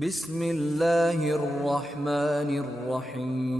बिस्मिल्लाहिर्रहमानिर्रहीम।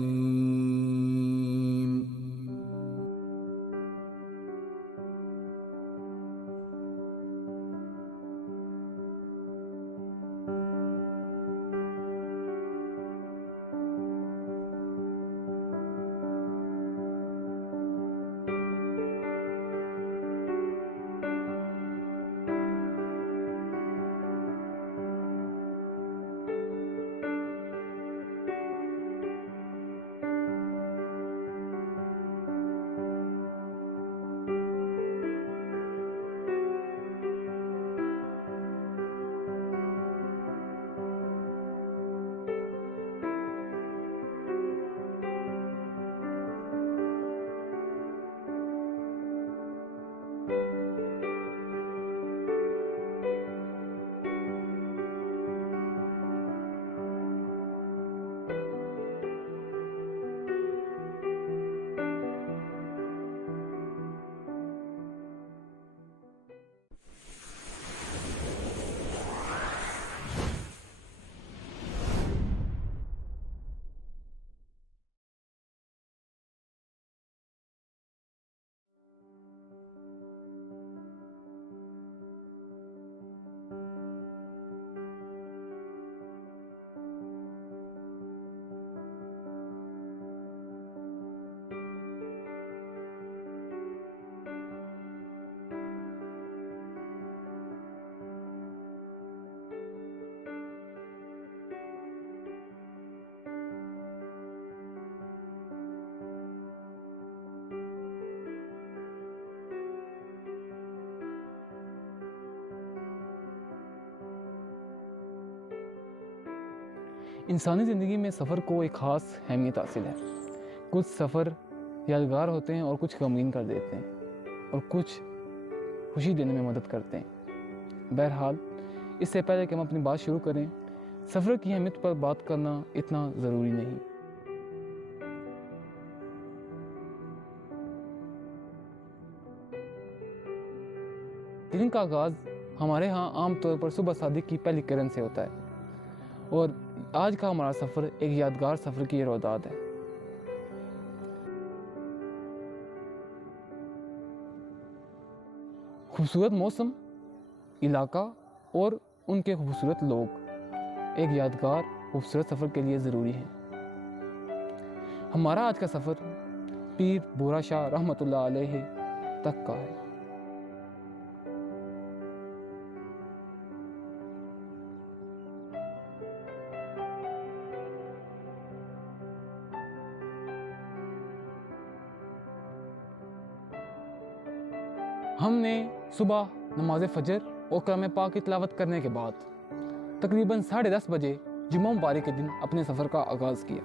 इंसानी ज़िंदगी में सफ़र को एक ख़ास अहमियत हासिल है। कुछ सफ़र यादगार होते हैं और कुछ गमगीन कर देते हैं और कुछ खुशी देने में मदद करते हैं। बहरहाल, इससे पहले कि हम अपनी बात शुरू करें, सफ़र की अहमियत पर बात करना इतना ज़रूरी नहीं। दिन का आगाज़ हमारे यहाँ आम तौर पर सुबह सादिक की पहली किरण से होता है और आज का हमारा सफ़र एक यादगार सफ़र की रोदाद है। खूबसूरत मौसम, इलाका और उनके खूबसूरत लोग एक यादगार खूबसूरत सफ़र के लिए ज़रूरी हैं। हमारा आज का सफ़र पीर बुरा शाह रहमतुल्लाह अलैहि तक का है। हमने सुबह नमाज फजर और कलाम पाक की तिलावत करने के बाद तकरीबन 10:30 बजे जुम्मा मुबारक के दिन अपने सफ़र का आगाज़ किया।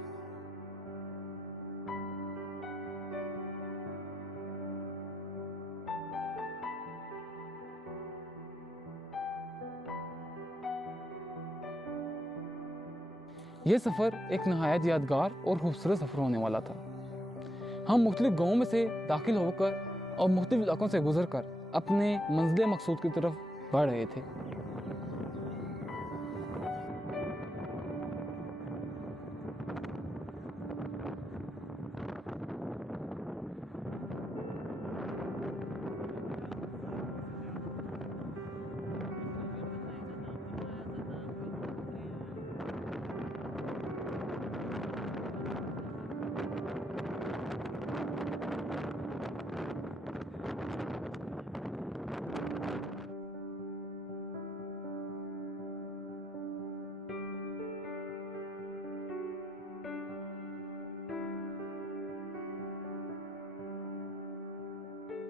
यह सफ़र एक नहायत यादगार और खूबसूरत सफ़र होने वाला था। हम मुख्तलिफ गाँवों में से दाखिल होकर और मुख्तलिफ इलाकों से गुजर कर अपने मंजिल मकसूद की तरफ बढ़ रहे थे।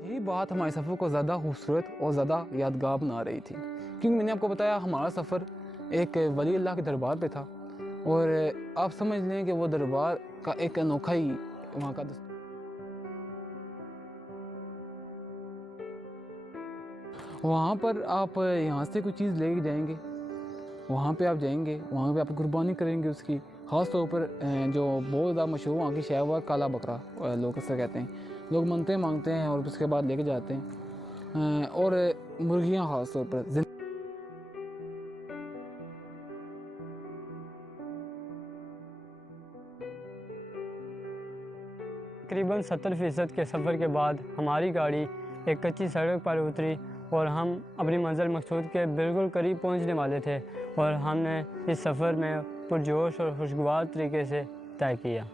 यही बात हमारे सफ़र को ज़्यादा खूबसूरत और ज़्यादा यादगार बना रही थी, क्योंकि मैंने आपको बताया हमारा सफ़र एक वली अल्लाह के दरबार पे था और आप समझ लें कि वो दरबार का एक अनोखा ही वहाँ का वहाँ पर आप यहाँ से कोई चीज़ ले जाएंगे, वहाँ पे आप जाएंगे, वहाँ पे आप कुर्बानी करेंगे उसकी। ख़ास तौर पर जो बहुत ज़्यादा मशहूर वहाँ की शय हुआ काला बकरा, लोग इससे कहते हैं। लोग मनते मांगते हैं और उसके बाद लेके जाते हैं। और मुर्गियाँ ख़ास तौर पर तकरीबन 70% के सफ़र के बाद हमारी गाड़ी एक कच्ची सड़क पर उतरी और हम अपनी मंजिल मकसूद के बिल्कुल करीब पहुंचने वाले थे और हमने इस सफ़र में पुरजोश और खुशगवार तरीके से तय किया।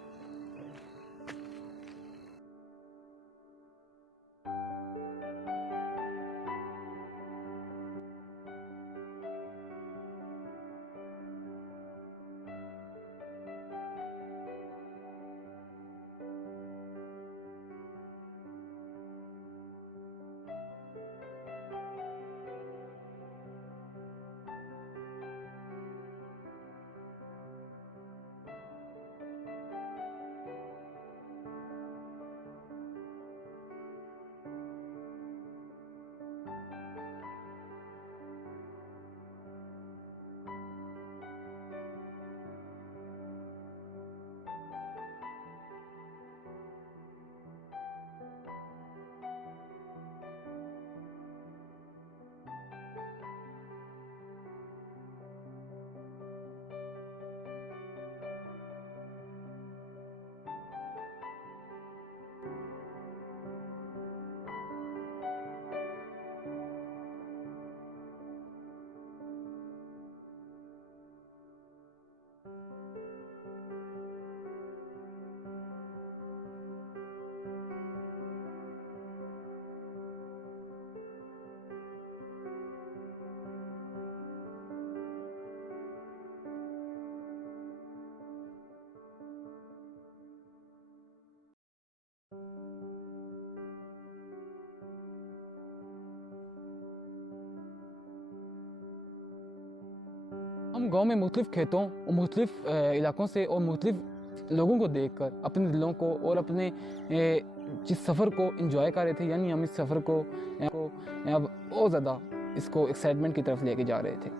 हम गांव में मुख्तलिफ खेतों और मुख्तलिफ इलाकों से और मुख्तलिफ लोगों को देखकर अपने दिलों को और अपने जिस सफ़र को एंजॉय कर रहे थे, यानी हम इस सफ़र को अब और ज़्यादा इसको एक्साइटमेंट की तरफ लेके जा रहे थे।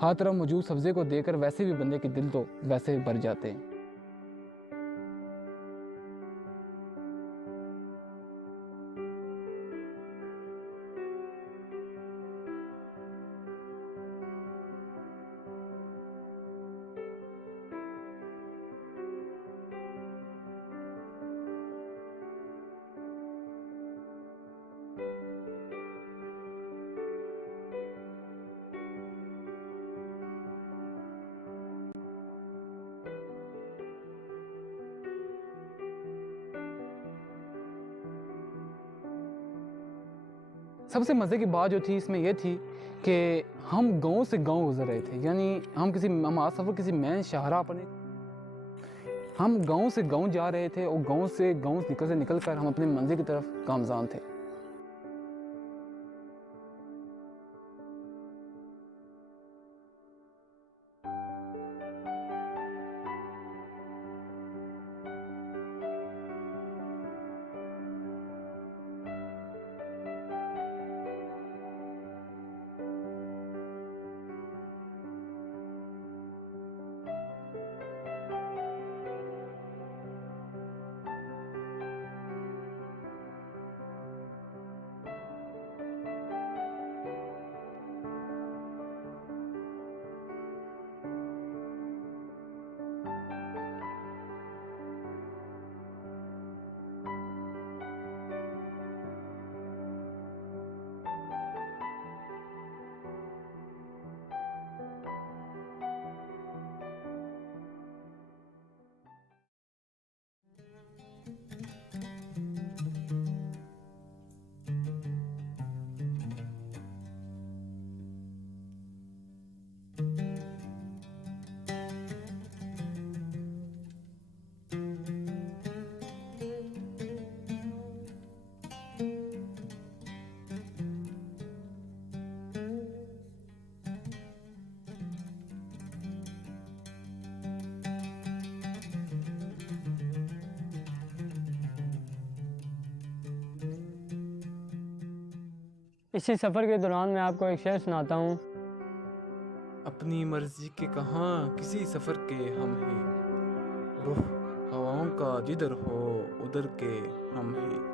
हर तरफ मौजूद सब्ज़े को देखकर वैसे भी बंदे के दिल तो वैसे भर जाते हैं। सबसे मज़े की बात जो थी इसमें यह थी कि हम गांव से गांव गुजर रहे थे, यानी हमारा सफ़र किसी मेन शहरा अपने हम गांव से गांव जा रहे थे और गांव से निकल कर हम अपने मंजिल की तरफ गामज़ान थे। इसी सफ़र के दौरान मैं आपको एक शेर सुनाता हूँ। अपनी मर्जी के कहाँ किसी सफ़र के हम हैं, रुख हवाओं का जिधर हो उधर के हम हैं।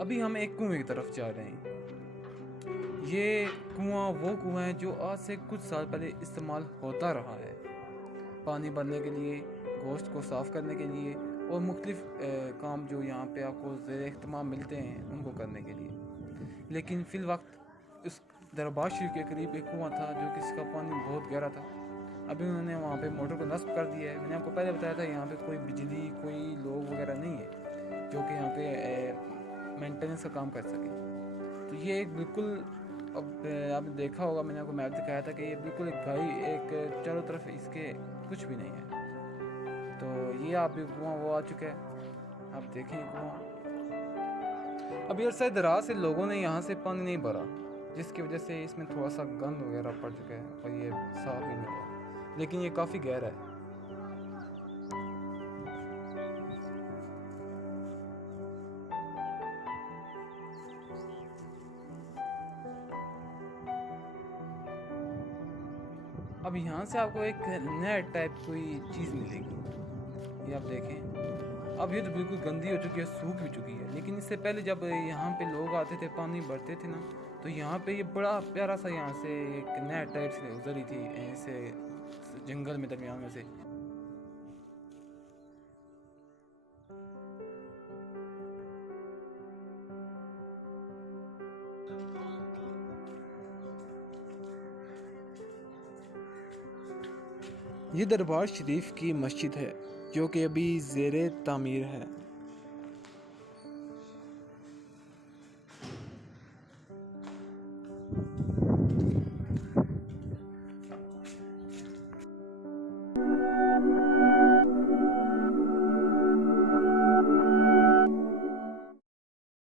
अभी हम एक कुएं की तरफ जा रहे हैं। ये कुआं वो कुआं है जो आज से कुछ साल पहले इस्तेमाल होता रहा है, पानी भरने के लिए, गोश्त को साफ़ करने के लिए और मुख्तलिफ काम जो यहाँ पे आपको ज़ेर-ए-एहतमाम मिलते हैं उनको करने के लिए। लेकिन फ़िल वक्त उस दरबार शरीफ के करीब एक कुआं था जो कि इसका पानी बहुत गहरा था। अभी उन्होंने वहाँ पे मोटर को नस्ब कर दिया है। मैंने आपको पहले बताया था यहाँ पे कोई बिजली, कोई लोग वगैरह नहीं है जो कि यहाँ पे मेंटेनेंस का काम कर सके। तो ये एक बिल्कुल, अब आपने देखा होगा, मैंने आपको मैप दिखाया था कि ये बिल्कुल एक घाई, एक चारों तरफ इसके कुछ भी नहीं है। तो ये आप कुआं वो आ चुका है, आप देखें कुआं। अभी अरसा दराज से लोगों ने यहाँ से पानी नहीं भरा, जिसकी वजह से इसमें थोड़ा सा गंद वगैरह पड़ चुका है और ये साफ ही नहीं हुआ, लेकिन ये काफ़ी गहरा है। अब यहाँ से आपको एक नया टाइप कोई चीज़ मिलेगी, ये आप देखें। अब ये तो बिल्कुल गंदी हो चुकी है, सूख भी चुकी है, लेकिन इससे पहले जब यहाँ पे लोग आते थे, पानी भरते थे ना, तो यहाँ पे ये बड़ा प्यारा सा यहाँ से एक नया टाइप से गुजरी थी, ऐसे जंगल में दरमियान में से। ये दरबार शरीफ की मस्जिद है जो कि अभी ज़ेरे तामीर है।